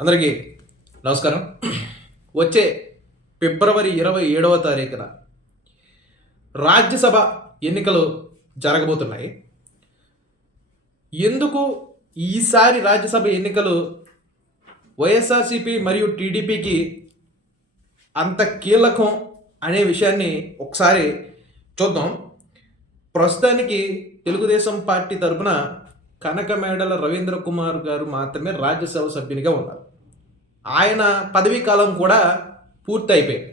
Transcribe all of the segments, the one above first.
అందరికీ నమస్కారం. వచ్చే ఫిబ్రవరి ఇరవై ఏడవ తారీఖున రాజ్యసభ ఎన్నికలు జరగబోతున్నాయి. ఎందుకు ఈసారి రాజ్యసభ ఎన్నికలు వైఎస్ఆర్సిపి మరియు టీడీపీకి అంత కీలకం అనే విషయాన్ని ఒకసారి చూద్దాం. ప్రస్తుతానికి తెలుగుదేశం పార్టీ తరపున కనకమేడల రవీంద్ర కుమార్ గారు మాత్రమే రాజ్యసభ సభ్యునిగా ఉన్నారు. ఆయన పదవీ కాలం కూడా పూర్తి అయిపోయింది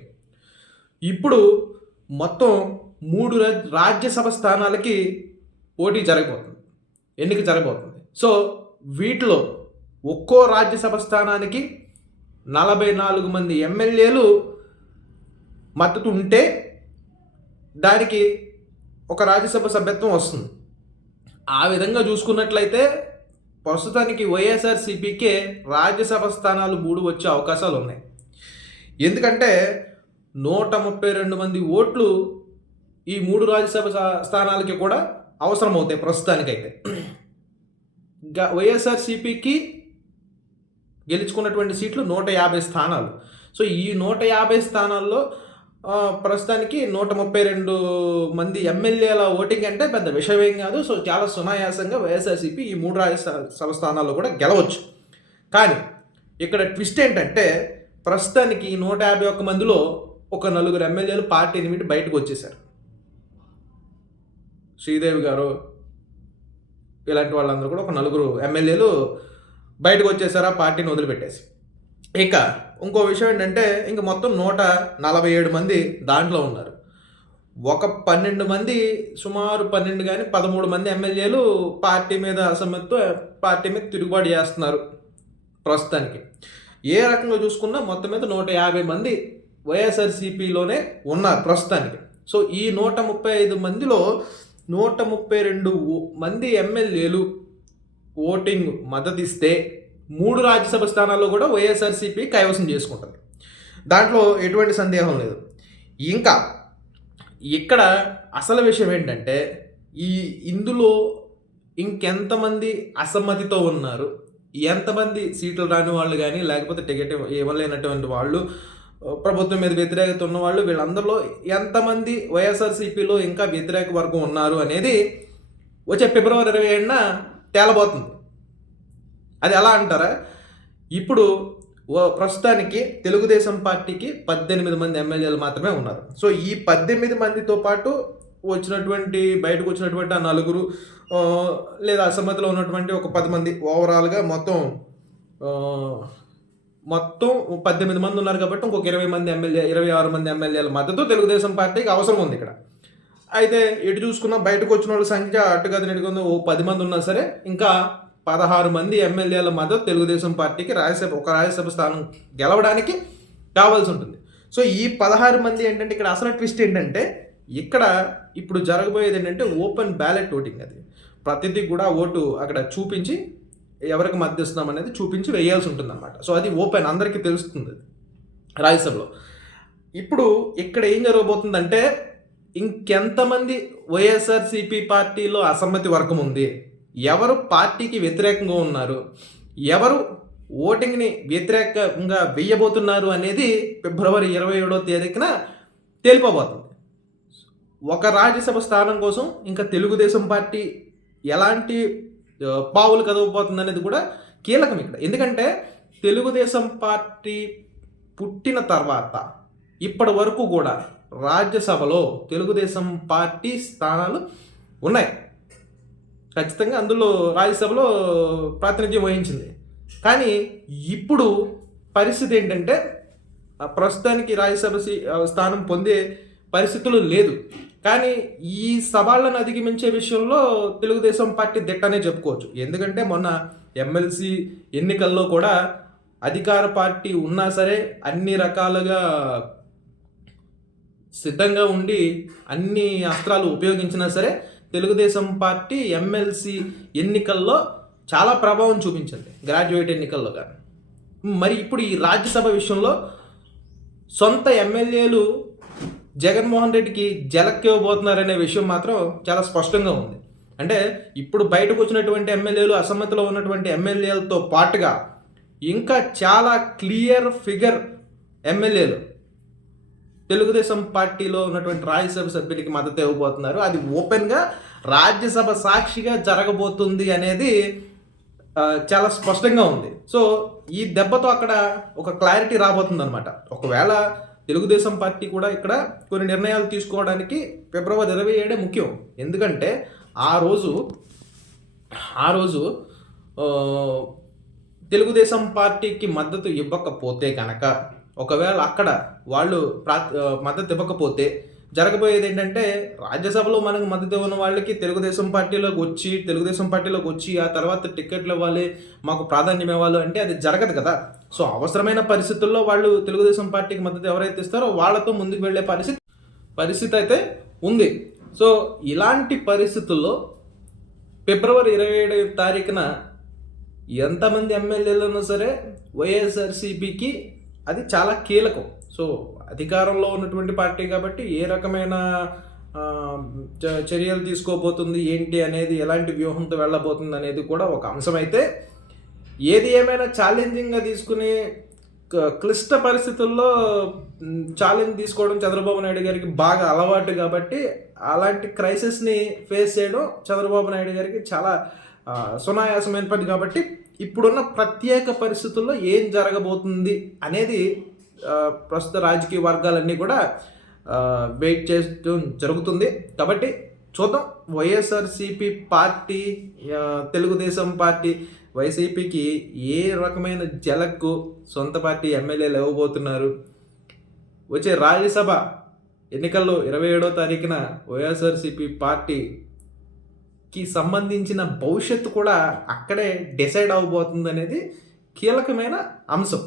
ఇప్పుడు మొత్తం మూడు రాజ్యసభ స్థానాలకి పోటీ జరగబోతుంది. ఎన్నిక జరగబోతుంది. సో వీటిలో ఒక్కో రాజ్యసభ స్థానానికి నలభై నాలుగు మంది ఎమ్మెల్యేలు మద్దతు ఉంటే దానికి ఒక రాజ్యసభ సభ్యత్వం వస్తుంది. ఆ విధంగా చూసుకున్నట్లయితే ప్రస్తుతానికి వైఎస్ఆర్సీపీకే రాజ్యసభ స్థానాలు మూడు వచ్చే అవకాశాలు ఉన్నాయి. ఎందుకంటే నూట ముప్పై రెండు మంది ఓట్లు ఈ మూడు రాజ్యసభ స్థానాలకి కూడా అవసరం అవుతాయి ప్రస్తుతానికైతే. గ- వైఎస్ఆర్సీపీకి గెలుచుకున్నటువంటి సీట్లు నూట యాభై స్థానాలు. సో ఈ నూట యాభై స్థానాల్లో ప్రస్తుతానికి నూట ముప్పై రెండు మంది ఎమ్మెల్యేల ఓటింగ్ అంటే పెద్ద విషయం ఏం కాదు. సో చాలా సునాయాసంగా వైఎస్ఆర్సీపీ ఈ మూడు రాజ్యసభ స్థానాల్లో కూడా గెలవచ్చు. కానీ ఇక్కడ ట్విస్ట్ ఏంటంటే ప్రస్తుతానికి నూట యాభై ఒక్క మందిలో ఒక నలుగురు ఎమ్మెల్యేలు పార్టీని విడి బయటకు వచ్చేసారు శ్రీదేవి గారు ఇలాంటి వాళ్ళందరూ కూడా ఒక నలుగురు ఎమ్మెల్యేలు బయటకు వచ్చేసారు ఆ పార్టీని వదిలిపెట్టేసి. ఇక ఇంకో విషయం ఏంటంటే ఇంక మొత్తం నూట నలభై ఏడు మంది దాంట్లో ఉన్నారు. ఒక పన్నెండు మంది సుమారు పన్నెండు కానీ పదమూడు మంది ఎమ్మెల్యేలు పార్టీ మీద అసమ్మతితో పార్టీ మీద తిరుగుబాటు చేస్తున్నారు ప్రస్తుతానికి. ఏ రకంగా చూసుకున్నా మొత్తం మీద నూట యాభై మంది వైఎస్ఆర్సీపీలోనే ఉన్నారు ప్రస్తుతానికి. సో ఈ నూట ముప్పై ఐదు మందిలో నూట ముప్పై రెండు ఓ- మంది ఎమ్మెల్యేలు ఓటింగ్ మద్దతిస్తే మూడు రాజ్యసభ స్థానాల్లో కూడా వైఎస్ఆర్సీపీ కైవసం చేసుకుంటుంది. దాంట్లో ఎటువంటి సందేహం లేదు. ఇంకా ఇక్కడ అసలు విషయం ఏంటంటే ఈ ఇందులో ఇంకెంతమంది అసమ్మతితో ఉన్నారు ఎంతమంది సీట్లు రాని వాళ్ళు కానీ లేకపోతే టికెట్ ఇవ్వలేనటువంటి వాళ్ళు ప్రభుత్వం మీద వ్యతిరేకత ఉన్న వాళ్ళు వీళ్ళందరిలో ఎంతమంది వైఎస్ఆర్సీపీలో ఇంకా వ్యతిరేక వర్గం ఉన్నారు అనేది వచ్చే ఫిబ్రవరి ఇరవై ఏడున తేలబోతుంది. అది ఎలా అంటారా? ఇప్పుడు ప్రస్తుతానికి తెలుగుదేశం పార్టీకి పద్దెనిమిది మంది ఎమ్మెల్యేలు మాత్రమే ఉన్నారు. సో ఈ పద్దెనిమిది మందితో పాటు వచ్చినటువంటి బయటకు వచ్చినటువంటి ఆ నలుగురు లేదా అసమ్మతిలో ఉన్నటువంటి ఒక పది మంది ఓవరాల్గా మొత్తం మొత్తం పద్దెనిమిది మంది ఉన్నారు కాబట్టి ఇంకొక ఇరవై మంది ఎమ్మెల్యే ఇరవై ఆరు మంది ఎమ్మెల్యేల మద్దతు తెలుగుదేశం పార్టీకి అవసరం ఉంది ఇక్కడ. అయితే ఎటు చూసుకున్నా బయటకు వచ్చిన వాళ్ళ సంఖ్య అటుగా నిడుకుందో ఓ పది మంది ఉన్నా సరే ఇంకా పదహారు మంది ఎమ్మెల్యేల మద్దతు తెలుగుదేశం పార్టీకి రాజ్యసభ ఒక రాజ్యసభ స్థానం గెలవడానికి కావాల్సి ఉంటుంది. సో ఈ పదహారు మంది ఏంటంటే ఇక్కడ అసలు ట్విస్ట్ ఏంటంటే ఇక్కడ ఇప్పుడు జరగబోయేది ఏంటంటే ఓపెన్ బ్యాలెట్ ఓటింగ్ అది. ప్రతిదీ కూడా ఓటు అక్కడ చూపించి ఎవరికి మద్దతిస్తున్నాం అనేది చూపించి వేయాల్సి ఉంటుంది అనమాట సో అది ఓపెన్ అందరికీ తెలుస్తుంది అది రాజ్యసభలో ఇప్పుడు ఇక్కడ ఏం జరగబోతుందంటే ఇంకెంతమంది వైఎస్ఆర్సీపీ పార్టీలో అసమ్మతి వర్గం ఉంది? ఎవరు పార్టీకి వ్యతిరేకంగా ఉన్నారు? ఎవరు ఓటింగ్ని వ్యతిరేకంగా వెయ్యబోతున్నారు అనేది ఫిబ్రవరి ఇరవై ఏడో తేదీన తేలిపోబోతుంది. ఒక రాజ్యసభ స్థానం కోసం ఇంకా తెలుగుదేశం పార్టీ ఎలాంటి పావులు కదవబోతుంది అనేది కూడా కీలకం ఇక్కడ. ఎందుకంటే తెలుగుదేశం పార్టీ పుట్టిన తర్వాత ఇప్పటి వరకు కూడా రాజ్యసభలో తెలుగుదేశం పార్టీ స్థానాలు ఉన్నాయి. ఖచ్చితంగా అందులో రాజ్యసభలో ప్రాతినిధ్యం వహించింది. కానీ ఇప్పుడు పరిస్థితి ఏంటంటే ప్రస్తుతానికి రాజ్యసభ స్థానం పొందే పరిస్థితులు లేదు. కానీ ఈ సవాళ్ళను అధిగమించే విషయంలో తెలుగుదేశం పార్టీ దిట్టనే చెప్పుకోవచ్చు. ఎందుకంటే మొన్న ఎమ్మెల్సీ ఎన్నికల్లో కూడా అధికార పార్టీ ఉన్నా సరే అన్ని రకాలుగా సిద్ధంగా ఉండి అన్ని అస్త్రాలు ఉపయోగించినా సరే తెలుగుదేశం పార్టీ ఎమ్మెల్సీ ఎన్నికల్లో చాలా ప్రభావం చూపించింది గ్రాడ్యుయేట్ ఎన్నికల్లో కానీ మరి ఇప్పుడు ఈ రాజ్యసభ విషయంలో సొంత ఎమ్మెల్యేలు జగన్మోహన్ రెడ్డికి జలక్కివ్వబోతున్నారనే విషయం మాత్రం చాలా స్పష్టంగా ఉంది. అంటే ఇప్పుడు బయటకు వచ్చినటువంటి ఎమ్మెల్యేలు అసమ్మతిలో ఉన్నటువంటి ఎమ్మెల్యేలతో పాటుగా ఇంకా చాలా క్లియర్ ఫిగర్ ఎమ్మెల్యేలు తెలుగుదేశం పార్టీలో ఉన్నటువంటి రాజ్యసభ సభ్యులకి మద్దతు ఇవ్వబోతున్నారు. అది ఓపెన్గా రాజ్యసభ సాక్షిగా జరగబోతుంది అనేది చాలా స్పష్టంగా ఉంది. సో ఈ దెబ్బతో అక్కడ ఒక క్లారిటీ రాబోతుంది అనమాట ఒకవేళ తెలుగుదేశం పార్టీ కూడా ఇక్కడ కొన్ని నిర్ణయాలు తీసుకోవడానికి ఫిబ్రవరి ఇరవై ఏడే ముఖ్యం. ఎందుకంటే ఆ రోజు ఆ రోజు తెలుగుదేశం పార్టీకి మద్దతు ఇవ్వకపోతే కనుక ఒకవేళ అక్కడ వాళ్ళు ప్రా మద్దతు ఇవ్వకపోతే జరగబోయేది ఏంటంటే రాజ్యసభలో మనకు మద్దతు ఉన్న వాళ్ళకి తెలుగుదేశం పార్టీలోకి వచ్చి తెలుగుదేశం పార్టీలోకి వచ్చి ఆ తర్వాత టికెట్లు ఇవ్వాలి మాకు ప్రాధాన్యం ఇవ్వాలి అంటే అది జరగదు కదా. సో అవసరమైన పరిస్థితుల్లో వాళ్ళు తెలుగుదేశం పార్టీకి మద్దతు ఎవరైతే ఇస్తారో వాళ్ళతో ముందుకు వెళ్ళే పరిస్థితి పరిస్థితి అయితే ఉంది. సో ఇలాంటి పరిస్థితుల్లో ఫిబ్రవరి ఇరవై ఏడు తారీఖున ఎంతమంది ఎమ్మెల్యేలు ఉన్నా సరే వైఎస్ఆర్సీపీకి అది చాలా కీలకం. సో అధికారంలో ఉన్నటువంటి పార్టీ కాబట్టి ఏ రకమైన చ- చర్యలు తీసుకోబోతుంది ఏంటి అనేది ఎలాంటి వ్యూహంతో వెళ్ళబోతుంది అనేది కూడా ఒక అంశం అయితే ఏది ఏమైనా ఛాలెంజింగ్గా తీసుకుని క్లిష్ట పరిస్థితుల్లో ఛాలెంజ్ తీసుకోవడం చంద్రబాబు నాయుడు గారికి బాగా అలవాటు కాబట్టి అలాంటి క్రైసిస్ని ఫేస్ చేయడం చంద్రబాబు నాయుడు గారికి చాలా సునాయాసమైన పని కాబట్టి ఇప్పుడున్న ప్రత్యేక పరిస్థితుల్లో ఏం జరగబోతుంది అనేది ప్రస్తుత రాజకీయ వర్గాలన్నీ కూడా వెయిట్ చేయడం జరుగుతుంది. కాబట్టి చూద్దాం. వైఎస్ఆర్సిపి పార్టీ తెలుగుదేశం పార్టీ వైసీపీకి ఏ రకమైన జలక్కు సొంత పార్టీ ఎమ్మెల్యేలు ఇవ్వబోతున్నారు వచ్చే రాజ్యసభ ఎన్నికల్లో ఇరవై ఏడో తారీఖున వైఎస్ఆర్సిపి కి సంబంధించిన భవిష్యత్తు కూడా అక్కడే డిసైడ్ అవబోతుంది అనేది కీలకమైన అంశం.